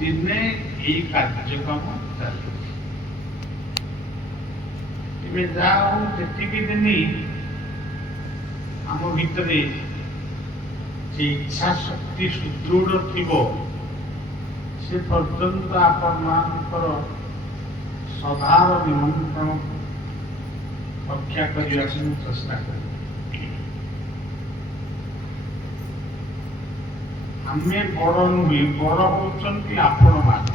ଦିନେ ଏଇ କାର୍ଯ୍ୟକ୍ରମ ଚାଲିଛି। ଏବେ ଯାହା ହଉ ଯେତିକି ଦିନ ଆମ ଭିତରେ ଯେ ଇଚ୍ଛା ଶକ୍ତି ସୁଦୃଢ଼ ଥିବ ସେ ପର୍ଯ୍ୟନ୍ତ ଆପଣମାନଙ୍କର ସଭାର ନିମନ୍ତ୍ରଣ ରକ୍ଷା କରିବାକୁ ମୁଁ ଚେଷ୍ଟା କରିବି। ଆମେ ବଡ଼ ନୁହେଁ, ବଡ଼ ହଉଛନ୍ତି ଆପଣମାନେ।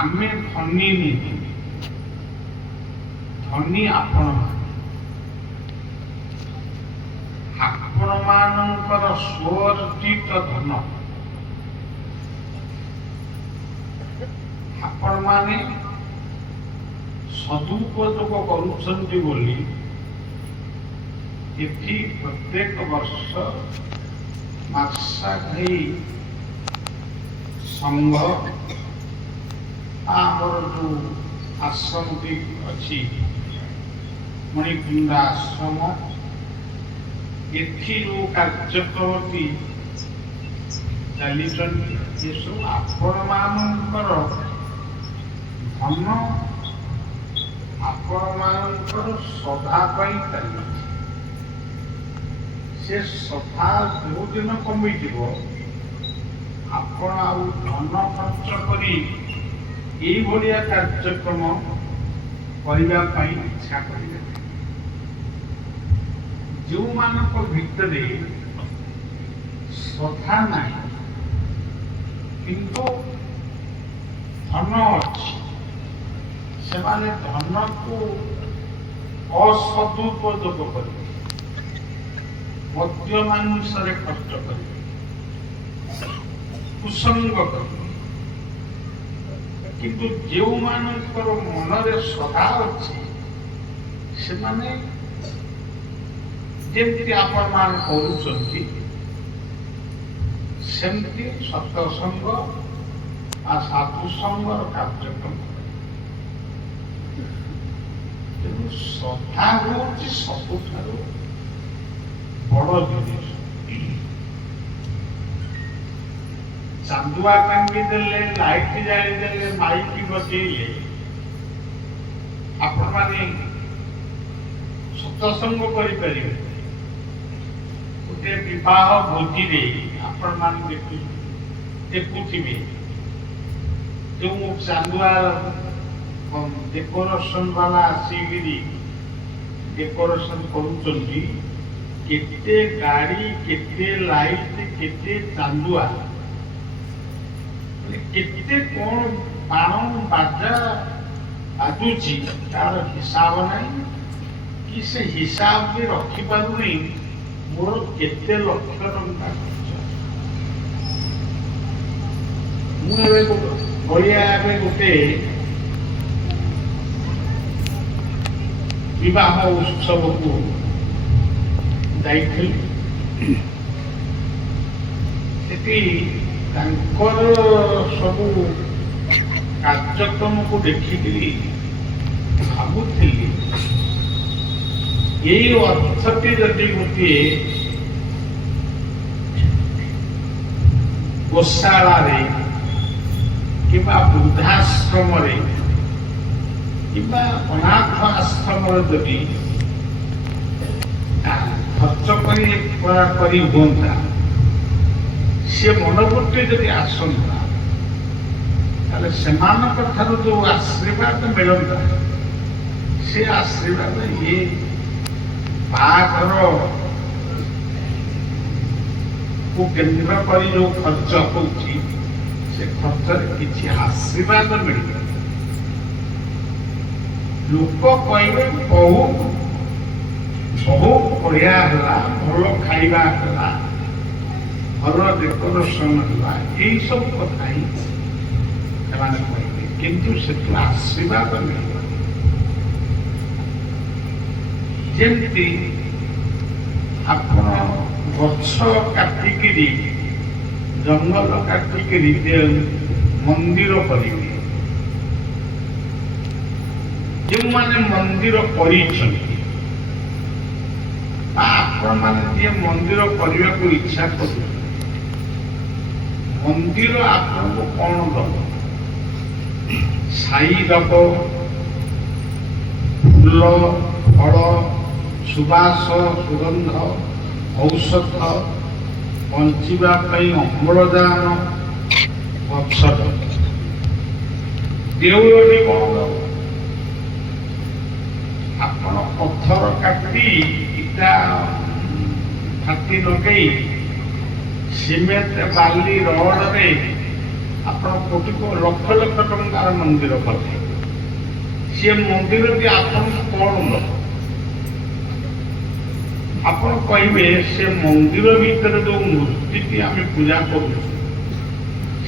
ଆମେ ଧନୀ ନୁହେଁ, ଧନୀ ଆପଣମାନେ। ଆପଣମାନଙ୍କର ସ୍ୱଅର୍ଜିତ ଧନ ଆପଣମାନେ ସଦୁପଯୋଗ କରୁଛନ୍ତି ବୋଲି ଏଠି ପ୍ରତ୍ୟେକ ବର୍ଷ ମାର୍ଶାଘାଇ ସଂଘ ଆମର ଯେଉଁ ଆଶ୍ରମଟି ଅଛି ମଣିକୁଣ୍ଡା ଆଶ୍ରମ, ଏଠି ଯେଉଁ କାର୍ଯ୍ୟକ୍ରମଟି ଚାଲିଛନ୍ତି ଏସବୁ ଆପଣମାନଙ୍କର ଧନ, ଆପଣମାନଙ୍କର ସଭା ପାଇଁ ଚାଲିଛି। ସେ ସଭା ଯେଉଁଦିନ କମିଯିବ ଆପଣ ଆଉ ଧନ ଖର୍ଚ୍ଚ କରି ଏଇଭଳିଆ କାର୍ଯ୍ୟକ୍ରମ କରିବା ପାଇଁ ଇଚ୍ଛା କରିବେ। ଯେଉଁମାନଙ୍କ ଭିତରେ ଶ୍ରଦ୍ଧା ନାହିଁ କିନ୍ତୁ ଧନ ଅଛି, ସେମାନେ ଧନକୁ ଅସଦୁପଯୋଗ କରିବେ, ମଦ୍ୟମାଂସରେ ଖର୍ଚ୍ଚ କରିବେ, କୁସଙ୍ଗ କରିବେ। କିନ୍ତୁ ଯେଉଁମାନଙ୍କର ମନରେ ଶ୍ରଦ୍ଧା ଅଛି ସେମାନେ ଯେମିତି ଆପଣମାନେ କରୁଛନ୍ତି ସେମିତି ସତ୍ସଙ୍ଗ ବା ସାଧୁସଙ୍ଗର କାର୍ଯ୍ୟକ୍ରମ। ତେଣୁ ଶ୍ରଦ୍ଧା ହେଉଛି ସବୁଠାରୁ ବଡ଼ ଜିନିଷ। ଚାନ୍ଦୁଆ ଟାଙ୍ଗି ଦେଲେ, ଲାଇଟ୍ ଜାଳିଦେଲେ, ମାଇକି ବଜେଇଲେ ଆପଣମାନେ ସତ୍ସଙ୍ଗ କରିପାରିବେ। ଗୋଟେ ବିବାହ ଭୋଜିରେ ଆପଣମାନେ ଦେଖୁଥିବେ ଯେଉଁ ଚାନ୍ଦୁଆ ଡେକୋରେସନ ବାଲା ଆସିକିରି ଡେକୋରେସନ କରୁଛନ୍ତି, କେତେ ଗାଡ଼ି, କେତେ ଲାଇଟ୍, କେତେ ଚାନ୍ଦୁଆ, କେତେ କଣ ବାଣ ବାଜା ବାଜୁଛି ତାର ହିସାବ ନାହିଁ କି ସେ ହିସାବ ବି ରଖିପାରୁନି ମୋର କେତେ ଲକ୍ଷ ଟଙ୍କା ଖର୍ଚ୍ଚ। ମୁଁ ଏବେ ବଳିଆ ଏବେ ଗୋଟେ ବିବାହ ଉତ୍ସବକୁ ଯାଇଥିଲି। ସେଠି ତାଙ୍କର ସବୁ କାର୍ଯ୍ୟକ୍ରମକୁ ଦେଖିକିରି ଭାବୁଥିଲି ଏଇ ଅର୍ଥଟି ଯଦି ଗୋଟିଏ ଗୋଶାଳାରେ କିମ୍ବା ବୃଦ୍ଧାଶ୍ରମରେ କିମ୍ବା ଅନାଥ ଆଶ୍ରମରେ ଯଦି ଖର୍ଚ୍ଚ କରି ହୁଅନ୍ତା, ସେ ମନୋବୃତ୍ତି ଯଦି ଆସନ୍ତା, ତାହେଲେ ସେମାନଙ୍କ ଠାରୁ ଯୋଉ ଆଶୀର୍ବାଦ ମିଳନ୍ତା ସେ ଆଶୀର୍ବାଦ ଇଏ ବାହାଘର କୁ କେନ୍ଦ୍ର କରି ଯୋଉ ଖର୍ଚ୍ଚ ହଉଛି ସେ ଖର୍ଚ୍ଚରେ କିଛି ଆଶୀର୍ବାଦ ମିଳିବ। ଲୋକ କହିବେ ବହୁତ ବଢିଆ ହେଲା, ଭଲ ଖାଇବା ହେଲା, ଭଲ ଡେକୋରେସନ ହେଲା, ଏଇ ସବୁ କଥା ହିଁ ସେମାନେ କହିବେ, କିନ୍ତୁ ସେଠୁ ଆଶୀର୍ବାଦ ମିଳିବ। ଯେମିତି ଆପଣ ଗଛ କାଟିକିରି ଜଙ୍ଗଲ କାଟିକିରି ମନ୍ଦିର କରିବେ, ଯେଉଁମାନେ ମନ୍ଦିର କରିଛନ୍ତି ଆପଣମାନେ ଯିଏ ମନ୍ଦିର କରିବାକୁ ଇଚ୍ଛା କରୁଛନ୍ତି ମନ୍ଦିର ଆପଣଙ୍କୁ କ'ଣ ଦବ? ଛାଇ ଦବ, ଫୁଲ, ଫଳ, ସୁବାସ, ସୁଗନ୍ଧ, ଔଷଧ, ବଞ୍ଚିବା ପାଇଁ ଅମ୍ଳଜାନ, ଗଛ ଦବ। ଦେଉଳଟି କ'ଣ ଦବ? ଆପଣ ପଥର କାଟି ଇଟା ଫାଟି ଲଗେଇ ସିମେଣ୍ଟ ବାଲି ରଡ଼ରେ ଆପଣ କୋଟି ଲକ୍ଷ ଲକ୍ଷ ଟଙ୍କାର ମନ୍ଦିର କଲେ। ସେ ମନ୍ଦିରଟି ଆପଣଙ୍କୁ କ'ଣ ଦବ? ଆପଣ କହିବେ ସେ ମନ୍ଦିର ଭିତରେ ଯୋଉ ମୂର୍ତ୍ତିଟି ଆମେ ପୂଜା କରୁଛୁ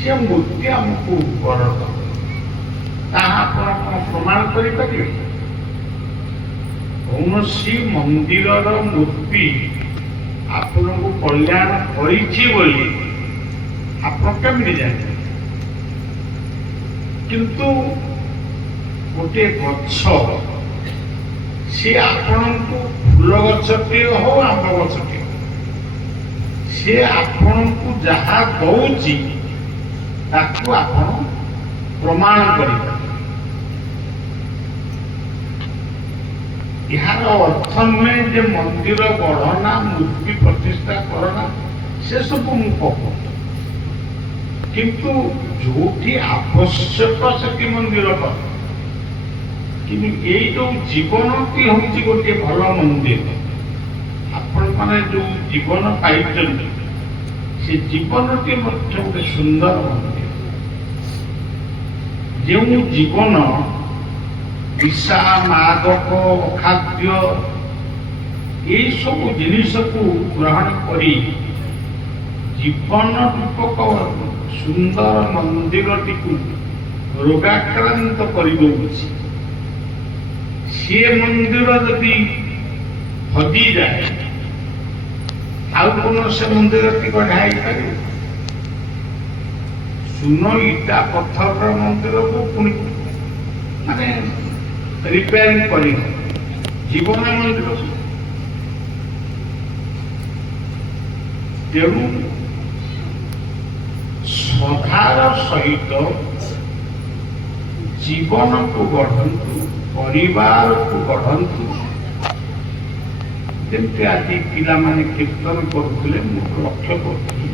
ସେ ମୂର୍ତ୍ତି ଆମକୁ ବର ଦବ। ତାହା ଆପଣ କ'ଣ ପ୍ରମାଣ କରିପାରିବେ? କୌଣସି ମନ୍ଦିରର ମୂର୍ତ୍ତି ଆପଣଙ୍କୁ କଲ୍ୟାଣ କରିଛି ବୋଲି ଆପଣ କେମିତି ଜାଣିବେ? କିନ୍ତୁ ଗୋଟିଏ ଗଛ ସେ ଆପଣଙ୍କୁ ଫୁଲ ଗଛଟିଏ ହଉ ଆମ୍ବ ଗଛଟିଏ ହଉ ସେ ଆପଣଙ୍କୁ ଯାହା ଦଉଛି ତାକୁ ଆପଣ ପ୍ରମାଣ କରିପାରିବେ। ଏହାର ଅର୍ଥ ନୁହେଁ ଯେ ମନ୍ଦିର ଗଢ଼ନା, ମୂର୍ତ୍ତି ପ୍ରତିଷ୍ଠା କରନା, ସେସବୁ ମୁଁ କହୁନି। କିନ୍ତୁ ଯୋଉଠି ଆବଶ୍ୟକ ସେଠି ମନ୍ଦିର କର। କିନ୍ତୁ ଏଇ ଯୋଉ ଜୀବନଟି ହେଉଛି ଗୋଟିଏ ଭଲ ମନ୍ଦିର। ଆପଣମାନେ ଯୋଉ ଜୀବନ ପାଇଛନ୍ତି ସେ ଜୀବନଟି ମଧ୍ୟ ଗୋଟେ ସୁନ୍ଦର ମନ୍ଦିର। ଯେଉଁ ଜୀବନ ନିଶା, ମାଦକ, ଅଖାଦ୍ୟ ଏଇସବୁ ଜିନିଷକୁ ଗ୍ରହଣ କରି ଜୀବନ ରୂପକ ସୁନ୍ଦର ମନ୍ଦିରଟିକୁ ରୋଗାକ୍ରାନ୍ତ କରିଦେଉଛି। ସେ ମନ୍ଦିର ଯଦି ହଜିଯାଏ ଆଉ କ'ଣ ସେ ମନ୍ଦିରଟି ଗଢ଼ା ହେଇପାରିବ? ଚୂନ ଇଟା ପଥରର ମନ୍ଦିରକୁ ପୁଣି ମାନେ ରିପେୟାରିଂ କରିବ, ଜୀବନ ମନ୍ଦିର। ତେଣୁ ଶ୍ରଦ୍ଧାର ସହିତ ଜୀବନକୁ ଗଢ଼ନ୍ତୁ, ପରିବାରକୁ ଗଢ଼ନ୍ତୁ। ଯେମିତି ଆଜି ପିଲାମାନେ କୀର୍ତ୍ତନ କରୁଥିଲେ, ମୁଁ ଲକ୍ଷ୍ୟ କରୁଥିଲି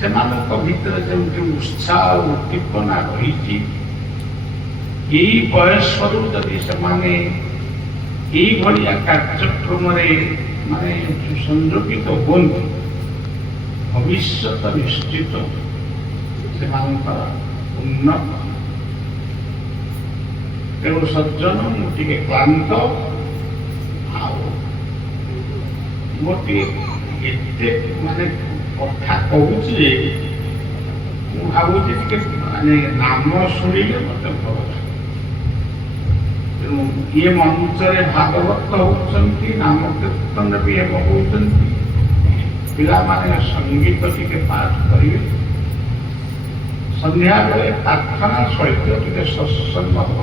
ସେମାନଙ୍କ ଭିତରେ ଯେମିତି ଉତ୍ସାହ ଉଦ୍ଦୀପନା ରହିଛି। ଏଇ ବୟସରୁ ଯଦି ସେମାନେ ଏଇଭଳିଆ କାର୍ଯ୍ୟକ୍ରମରେ ମାନେ ସଂଯୋଗିତ ହୁଅନ୍ତି ଭବିଷ୍ୟତ ନିଶ୍ଚିତ ସେମାନଙ୍କର ଉନ୍ନତ। ତେଣୁ ସଜ୍ଜନ, ମୁଁ ଟିକେ କ୍ଳାନ୍ତ, ଆଉ ମୋର ଟିକେ ଏତେ ମାନେ କଥା କହୁଛି ଯେ ମୁଁ ଭାବୁଛି ଟିକେ ମାନେ ନାମ ଶୁଣିଲେ ମତେ ଭଲ ଲାଗେ। ତେଣୁ ଇଏ ମଞ୍ଚରେ ଭାଗବତ ହଉଛନ୍ତି, ନାମ କୀର୍ତ୍ତନ ବି ହଉଛନ୍ତି। ପିଲାମାନେ ସଙ୍ଗୀତ ଟିକେ ପାଠ କରିବେ, ସନ୍ଧ୍ୟାବେଳେ ପ୍ରାର୍ଥନା ସହିତ ଟିକେ ସତ୍ସଙ୍ଗ ହବ।